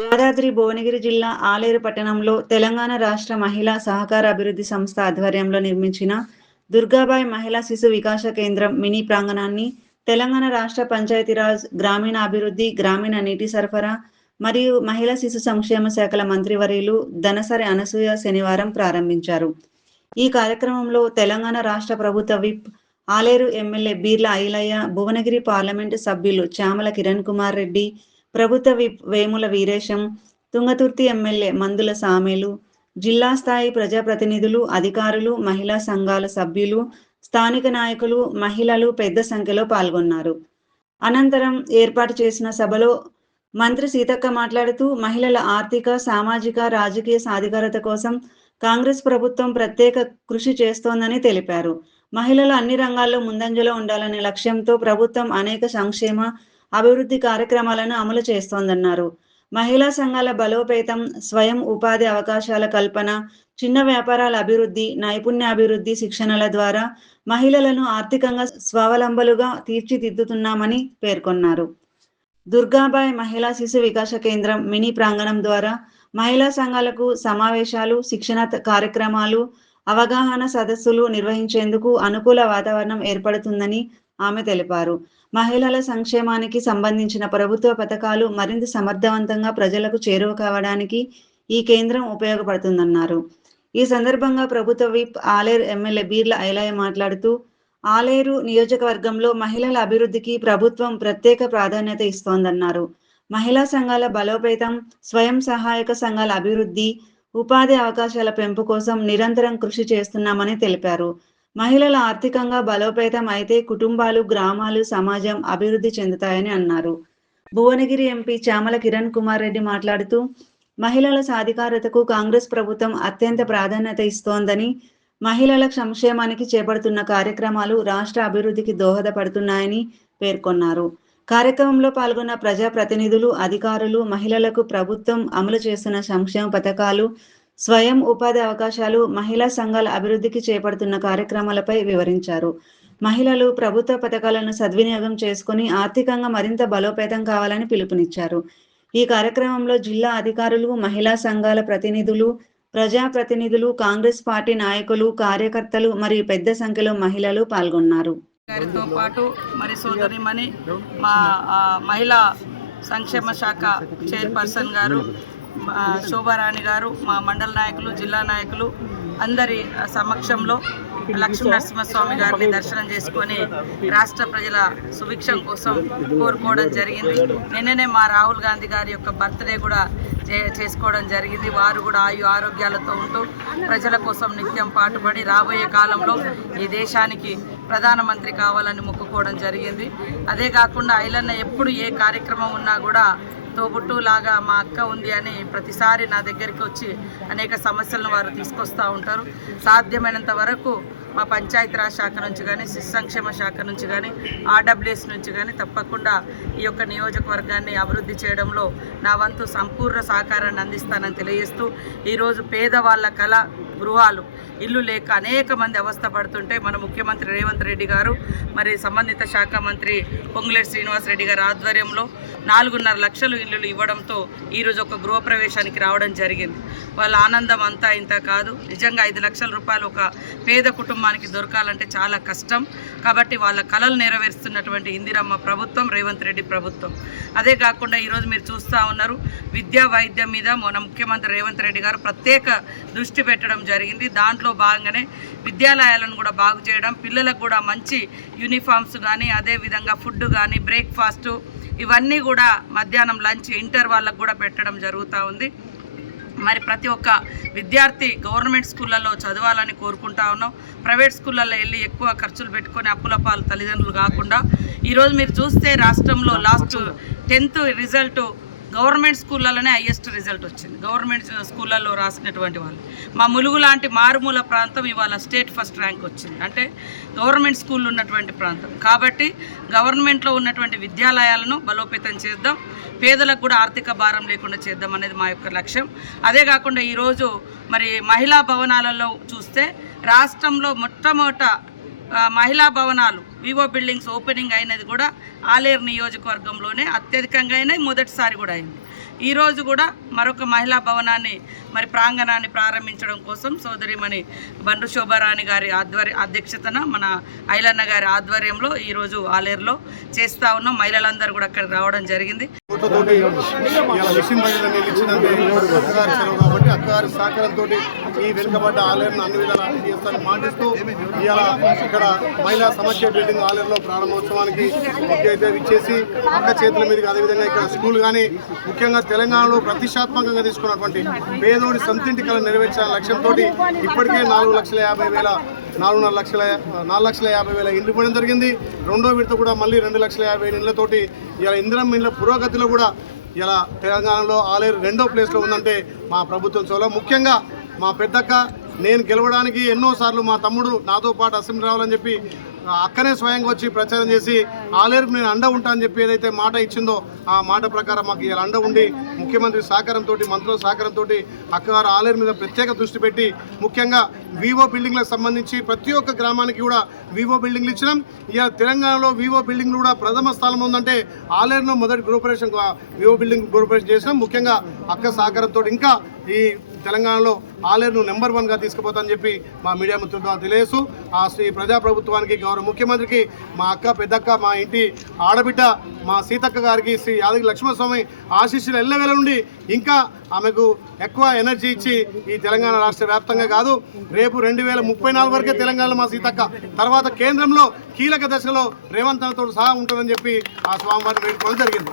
యాదాద్రి భువనగిరి జిల్లా ఆలేరు పట్టణంలో తెలంగాణ రాష్ట్ర మహిళా సహకార అభివృద్ధి సంస్థ ఆధ్వర్యంలో నిర్మించిన దుర్గాబాయి మహిళా శిశు వికాస కేంద్రం మినీ ప్రాంగణాన్ని తెలంగాణ రాష్ట్ర పంచాయతీరాజ్, గ్రామీణాభివృద్ధి, గ్రామీణ నీటి సరఫరా మరియు మహిళా శిశు సంక్షేమ శాఖల మంత్రివర్యులు ధనసరి అనసూయ శనివారం ప్రారంభించారు. ఈ కార్యక్రమంలో తెలంగాణ రాష్ట్ర ప్రభుత్వ whip, Aleru MLA Beerla Ilaiah, Bhuvanagiri parliament సభ్యులు చామల కిరణ్ కుమార్ రెడ్డి, ప్రభుత్వ విప్ వేముల వీరేశం, తుంగతుర్తి ఎమ్మెల్యే మందుల సామేలు, జిల్లా స్థాయి ప్రజాప్రతినిధులు, అధికారులు, మహిళా సంఘాల సభ్యులు, స్థానిక నాయకులు, మహిళలు పెద్ద సంఖ్యలో పాల్గొన్నారు. అనంతరం ఏర్పాటు చేసిన సభలో మంత్రి సీతక్క మాట్లాడుతూ మహిళల ఆర్థిక, సామాజిక, రాజకీయ సాధికారత కోసం కాంగ్రెస్ ప్రభుత్వం ప్రత్యేక కృషి చేస్తోందని తెలిపారు. మహిళలు అన్ని రంగాల్లో ముందంజలో ఉండాలనే లక్ష్యంతో ప్రభుత్వం అనేక సంక్షేమ, అభివృద్ధి కార్యక్రమాలను అమలు చేస్తోందన్నారు. మహిళా సంఘాల బలోపేతం, స్వయం ఉపాధి అవకాశాల కల్పన, చిన్న వ్యాపారాల అభివృద్ధి, నైపుణ్యాభివృద్ధి శిక్షణల ద్వారా మహిళలను ఆర్థికంగా స్వావలంబలుగా తీర్చిదిద్దుతున్నామని పేర్కొన్నారు. దుర్గాబాయి మహిళా శిశు వికాస కేంద్రం మినీ ప్రాంగణం ద్వారా మహిళా సంఘాలకు సమావేశాలు, శిక్షణ కార్యక్రమాలు, అవగాహన సదస్సులు నిర్వహించేందుకు అనుకూల వాతావరణం ఏర్పడుతుందని ఆమె తెలిపారు. మహిళల సంక్షేమానికి సంబంధించిన ప్రభుత్వ పథకాలు మరింత సమర్థవంతంగా ప్రజలకు చేరువ కావడానికి ఈ కేంద్రం ఉపయోగపడుతుందన్నారు. ఈ సందర్భంగా ప్రభుత్వ విప్, ఆలేరు ఎమ్మెల్యే బీర్ల ఐలయ్య మాట్లాడుతూ ఆలేరు నియోజకవర్గంలో మహిళల అభివృద్ధికి ప్రభుత్వం ప్రత్యేక ప్రాధాన్యత ఇస్తోందన్నారు. మహిళా సంఘాల బలోపేతం, స్వయం సహాయక సంఘాల అభివృద్ధి, ఉపాధి అవకాశాల పెంపు కోసం నిరంతరం కృషి చేస్తున్నామని తెలిపారు. మహిళల ఆర్థికంగా బలోపేతం అయితే కుటుంబాలు, గ్రామాలు, సమాజం అభివృద్ధి చెందుతాయని అన్నారు. భువనగిరి ఎంపీ చామల కిరణ్ కుమార్ రెడ్డి మాట్లాడుతూ మహిళల సాధికారతకు కాంగ్రెస్ ప్రభుత్వం అత్యంత ప్రాధాన్యత ఇస్తోందని, మహిళల సంక్షేమానికి చేపడుతున్న కార్యక్రమాలు రాష్ట్ర అభివృద్ధికి దోహదపడుతున్నాయని పేర్కొన్నారు. కార్యక్రమంలో పాల్గొన్న ప్రజాప్రతినిధులు, అధికారులు మహిళలకు ప్రభుత్వం అమలు చేస్తున్న సంక్షేమ పథకాలు, స్వయం ఉపాధి అవకాశాలు, మహిళా సంఘాల అభివృద్ధికి చేపడుతున్న కార్యక్రమాలపై వివరించారు. మహిళలు ప్రభుత్వ పథకాలను సద్వినియోగం చేసుకుని ఆర్థికంగా మరింత బలోపేతం కావాలని పిలుపునిచ్చారు. ఈ కార్యక్రమంలో జిల్లా అధికారులు, మహిళా సంఘాల ప్రతినిధులు, ప్రజాప్రతినిధులు, కాంగ్రెస్ పార్టీ నాయకులు, కార్యకర్తలు మరియు పెద్ద సంఖ్యలో మహిళలు పాల్గొన్నారు. గారితో పాటు మరి సోదరిమణి మా మహిళా సంక్షేమ శాఖ చైర్పర్సన్ గారు శోభారాణి గారు, మా మండల నాయకులు, జిల్లా నాయకులు అందరి సమక్షంలో లక్ష్మీ నరసింహస్వామి గారిని దర్శనం చేసుకొని రాష్ట్ర ప్రజల సుభిక్షం కోసం కోరుకోవడం జరిగింది. నిన్ననే మా రాహుల్ గాంధీ గారి యొక్క బర్త్డే కూడా చేసుకోవడం జరిగింది. వారు కూడా ఆరోగ్యాలతో ఉంటూ ప్రజల కోసం నిత్యం పాటుపడి రాబోయే కాలంలో ఈ దేశానికి ప్రధానమంత్రి కావాలని మొక్కుకోవడం జరిగింది. అదే కాకుండా ఐలన్న ఎప్పుడు ఏ కార్యక్రమం ఉన్నా కూడా తోబుట్టులాగా మా అక్క ఉంది అని ప్రతిసారి నా దగ్గరికి వచ్చి అనేక సమస్యలను వారు తీసుకొస్తూ ఉంటారు. సాధ్యమైనంత వరకు మా పంచాయతీరాజ్ శాఖ నుంచి కానీ, శిశు సంక్షేమ శాఖ నుంచి కానీ, ఆర్డబ్ల్యూఎస్ నుంచి కానీ తప్పకుండా ఈ యొక్క నియోజకవర్గాన్ని అభివృద్ధి చేయడంలో నా వంతు సంపూర్ణ సహకారాన్ని అందిస్తానని తెలియజేస్తూ ఈరోజు పేదవాళ్ళ కళ గృహాలు, ఇల్లు లేక అనేక మంది అవస్థ పడుతుంటే మన ముఖ్యమంత్రి రేవంత్ రెడ్డి గారు మరి సంబంధిత శాఖ మంత్రి పొంగులేటి శ్రీనివాస్ రెడ్డి గారి ఆధ్వర్యంలో 4.5 లక్షలు ఇల్లులు ఇవ్వడంతో ఈరోజు ఒక గృహప్రవేశానికి రావడం జరిగింది. వాళ్ళ ఆనందం అంతా ఇంత కాదు. నిజంగా 5 లక్షల రూపాయలు ఒక పేద కుటుంబానికి దొరకాలంటే చాలా కష్టం. కాబట్టి వాళ్ళ కలలు నెరవేరుస్తున్నటువంటి ఇందిరమ్మ ప్రభుత్వం, రేవంత్ రెడ్డి ప్రభుత్వం. అదే కాకుండా ఈరోజు మీరు చూస్తూ ఉన్నారు, విద్యా వైద్యం మీద మన ముఖ్యమంత్రి రేవంత్ రెడ్డి గారు ప్రత్యేక దృష్టి పెట్టడం జరిగింది. దాంట్లో భాగంగానే విద్యాలయాలను కూడా బాగు చేయడం, పిల్లలకు కూడా మంచి యూనిఫామ్స్ కానీ, అదేవిధంగా ఫుడ్ కానీ, బ్రేక్ఫాస్టు ఇవన్నీ కూడా మధ్యాహ్నం లంచ్ ఇంటర్ వాళ్ళకు కూడా పెట్టడం జరుగుతూ ఉంది. మరి ప్రతి ఒక్క విద్యార్థి గవర్నమెంట్ స్కూళ్ళల్లో చదవాలని కోరుకుంటా ఉన్నాం. ప్రైవేట్ స్కూళ్ళల్లో వెళ్ళి ఎక్కువ ఖర్చులు పెట్టుకొని అప్పుల పాలు తల్లిదండ్రులు కాకుండా ఈరోజు మీరు చూస్తే రాష్ట్రంలో లాస్ట్ 10th రిజల్ట్ గవర్నమెంట్ స్కూళ్ళలోనే హైయెస్ట్ రిజల్ట్ వచ్చింది. గవర్నమెంట్ స్కూళ్ళల్లో రాసినటువంటి వాళ్ళు మా ములుగు లాంటి మారుమూల ప్రాంతం ఇవాళ స్టేట్ ఫస్ట్ ర్యాంక్ వచ్చింది. అంటే గవర్నమెంట్ స్కూళ్ళు ఉన్నటువంటి ప్రాంతం. కాబట్టి గవర్నమెంట్లో ఉన్నటువంటి విద్యాలయాలను బలోపేతం చేద్దాం, పేదలకు కూడా ఆర్థిక భారం లేకుండా చేద్దాం అనేది మా యొక్క లక్ష్యం. అదే కాకుండా ఈరోజు మరి మహిళా భవనాలలో చూస్తే రాష్ట్రంలో మొట్టమొదట మహిళా భవనాలు వివో బిల్డింగ్స్ ఓపెనింగ్ అయినది కూడా ఆలేరు నియోజకవర్గంలోనే అత్యధికంగా అయినాయి, మొదటిసారి కూడా అయింది. ఈరోజు కూడా మరొక మహిళా భవనాన్ని మరి ప్రాంగణాన్ని ప్రారంభించడం కోసం సోదరిమణి బండ్రు శోభారాణి గారి అధ్యక్షతన మన ఐలన్న గారి ఆధ్వర్యంలో ఈరోజు ఆలేరులో చేస్తూ ఉన్నాం. మహిళలందరూ కూడా అక్కడికి రావడం జరిగింది. అక్కగారి సహకారంతో ఈ వెనుకబడ్డ ఆలయాన్ని అన్ని విధాలు అభివృద్ధి చేస్తారని మాటిస్తూ ఇవాళ ఇక్కడ మహిళా సమస్య బిల్డింగ్ ఆలయంలో ప్రారంభోత్సవానికి ముఖ్య అయితే ఇచ్చేసి అక్క చేతుల మీదుగా అదేవిధంగా ఇక్కడ స్కూల్ కానీ ముఖ్యంగా తెలంగాణలో ప్రతిష్టాత్మకంగా తీసుకున్నటువంటి పేదోడి సొంతింటి కళ నెరవేర్చాలనే లక్ష్యంతో ఇప్పటికే 4,50,000 ఇండ్లు ఇవ్వడం జరిగింది. రెండో విడత కూడా మళ్ళీ 2,50,000 ఇండ్లతోటి ఇలా ఇందిరమ్మ ఇండ్ల పురోగతిలో కూడా ఇలా తెలంగాణలో ఆలేరు 2వ ప్లేస్లో ఉందంటే మా ప్రభుత్వం చాలా ముఖ్యంగా మా పెద్దక్క నేను గెలవడానికి ఎన్నోసార్లు మా తమ్ముడు నాతో పాటు అసెంబ్లీ రావాలని చెప్పి అక్కనే స్వయంగా వచ్చి ప్రచారం చేసి ఆలేరుకు నేను అండ ఉంటా అని చెప్పి ఏదైతే మాట ఇచ్చిందో ఆ మాట ప్రకారం మాకు ఇలా అండ ఉండి ముఖ్యమంత్రి సహకారంతో మంత్రుల సహకారంతో అక్కగారు ఆలేరు మీద ప్రత్యేక దృష్టి పెట్టి ముఖ్యంగా వివో బిల్డింగ్లకు సంబంధించి ప్రతి ఒక్క గ్రామానికి కూడా వివో బిల్డింగ్లు ఇచ్చినాం. ఇలా తెలంగాణలో వివో బిల్డింగ్లు కూడా ప్రథమ స్థానంలో ఉందంటే ఆలేరులో మొదటి గ్రూపరేషన్ వివో బిల్డింగ్ గ్రూపరేషన్ చేసినాం. ముఖ్యంగా అక్క సహకారంతో ఇంకా ఈ తెలంగాణలో ఆలేరును నెంబర్ 1గా తీసుకుపోతానని చెప్పి మా మీడియా మిత్రుల ద్వారా తెలియజేస్తూ ఆ శ్రీ ప్రజాప్రభుత్వానికి గౌరవ ముఖ్యమంత్రికి మా అక్క పెద్దక్క మా ఇంటి ఆడబిడ్డ మా సీతక్క గారికి శ్రీ యాదగిరి లక్ష్మణస్వామి ఆశీస్సులు ఎల్లవేళ నుండి ఇంకా ఆమెకు ఎక్కువ ఎనర్జీ ఇచ్చి ఈ తెలంగాణ రాష్ట్ర వ్యాప్తంగా కాదు రేపు 2034 వరకే తెలంగాణలో మా సీతక్క తర్వాత కేంద్రంలో కీలక దశలో రేవంత్ తో సహా ఉంటుందని చెప్పి ఆ స్వామివారిని వేడుకోవడం జరిగింది.